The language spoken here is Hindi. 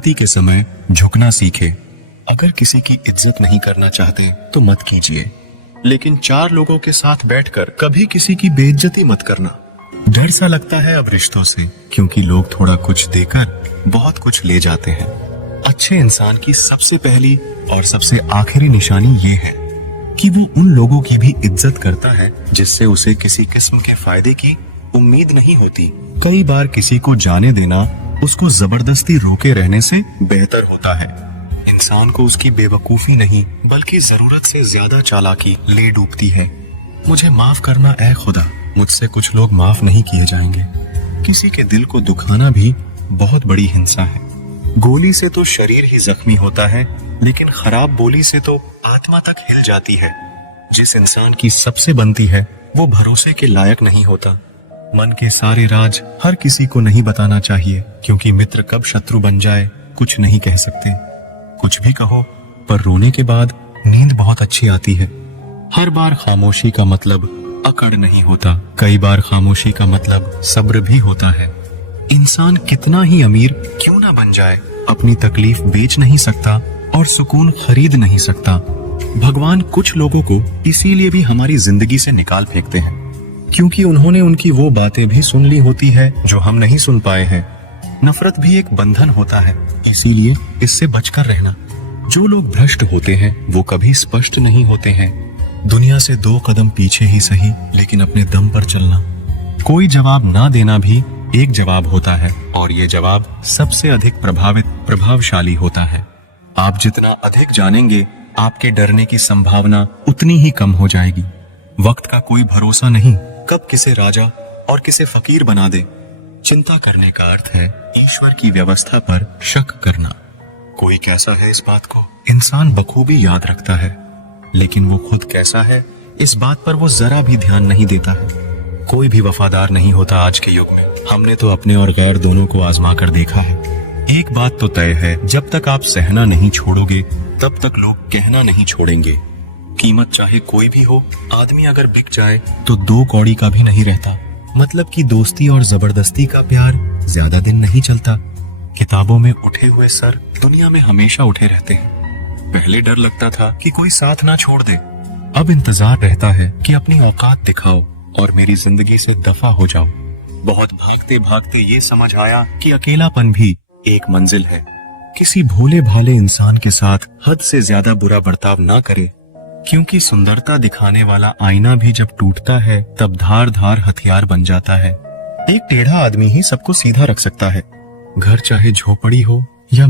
के समय झुकना सीखे। अगर किसी की इज्जत नहीं करना चाहते तो मत कीजिए, लेकिन चार लोगों के साथ बैठकर कभी किसी की बेइज्जती मत करना। डर सा लगता है अब रिश्तों से, क्योंकि लोग थोड़ा कुछ देकर बहुत कुछ ले जाते हैं। अच्छे इंसान की सबसे पहली और सबसे आखिरी निशानी ये है कि वो उन लोगों की भी इज्जत करता है जिससे उसे किसी किस्म के फायदे की उम्मीद नहीं होती। कई बार किसी को जाने देना उसको जबरदस्ती रोके रहने से बेहतर होता है। इंसान को उसकी बेवकूफी नहीं बल्कि जरूरत से ज्यादा चालाकी ले डूबती है। मुझे माफ करना ऐ खुदा, मुझसे कुछ लोग माफ नहीं किए जाएंगे। किसी के दिल को दुखाना भी बहुत बड़ी हिंसा है। गोली से तो शरीर ही जख्मी होता है, लेकिन खराब बोली से तो आत्मा तक हिल जाती है। जिस इंसान की सबसे बनती है वो भरोसे के लायक नहीं होता। मन के सारे राज हर किसी को नहीं बताना चाहिए, क्योंकि मित्र कब शत्रु बन जाए कुछ नहीं कह सकते। कुछ भी कहो, पर रोने के बाद नींद बहुत अच्छी आती है। हर बार खामोशी का मतलब अकड़ नहीं होता, कई बार खामोशी का मतलब सब्र भी होता है। इंसान कितना ही अमीर क्यों ना बन जाए, अपनी तकलीफ बेच नहीं सकता और सुकून खरीद नहीं सकता। भगवान कुछ लोगों को इसीलिए भी हमारी जिंदगी से निकाल फेंकते हैं, क्योंकि उन्होंने उनकी वो बातें भी सुन ली होती है जो हम नहीं सुन पाए हैं। नफरत भी एक बंधन होता है, इसीलिए इससे बचकर रहना। जो लोग भ्रष्ट होते हैं वो कभी स्पष्ट नहीं होते हैं। दुनिया से 2 कदम पीछे ही सही, लेकिन अपने दम पर चलना। कोई जवाब ना देना भी एक जवाब होता है, और ये जवाब सबसे अधिक प्रभावशाली होता है। आप जितना अधिक जानेंगे, आपके डरने की संभावना उतनी ही कम हो जाएगी। वक्त का कोई भरोसा नहीं, कब किसे राजा और किसे फकीर बना दे। चिंता करने का अर्थ है ईश्वर की व्यवस्था पर शक करना। कोई कैसा है इस बात को इंसान बखूबी याद रखता है, लेकिन वो खुद कैसा है इस बात पर वो जरा भी ध्यान नहीं देता है। कोई भी वफादार नहीं होता आज के युग में। हमने तो अपने और गैर दोनों को आजमा कर देखा है। एक बात तो तय है, जब तक आप सहना नहीं छोड़ोगे तब तक लोग कहना नहीं छोड़ेंगे। कीमत चाहे कोई भी हो, आदमी अगर बिक जाए तो 2 कौड़ी का भी नहीं रहता। मतलब कि दोस्ती और जबरदस्ती का प्यार ज्यादा दिन नहीं चलता। किताबों में उठे हुए सर दुनिया में हमेशा उठे रहते हैं। पहले डर लगता था कि कोई साथ ना छोड़ दे, अब इंतजार रहता है कि अपनी औकात दिखाओ और मेरी जिंदगी से दफा हो जाओ। बहुत भागते भागते ये समझ आया कि अकेलापन भी एक मंजिल है। किसी भोले भाले इंसान के साथ हद से ज्यादा बुरा बर्ताव ना करे, क्योंकि सुंदरता दिखाने वाला आईना भी जब टूटता है तब धार धार हथियार बन जाता है। एक टेढ़ा आदमी ही सबको सीधा रख सकता है। घर चाहे झोपड़ी हो या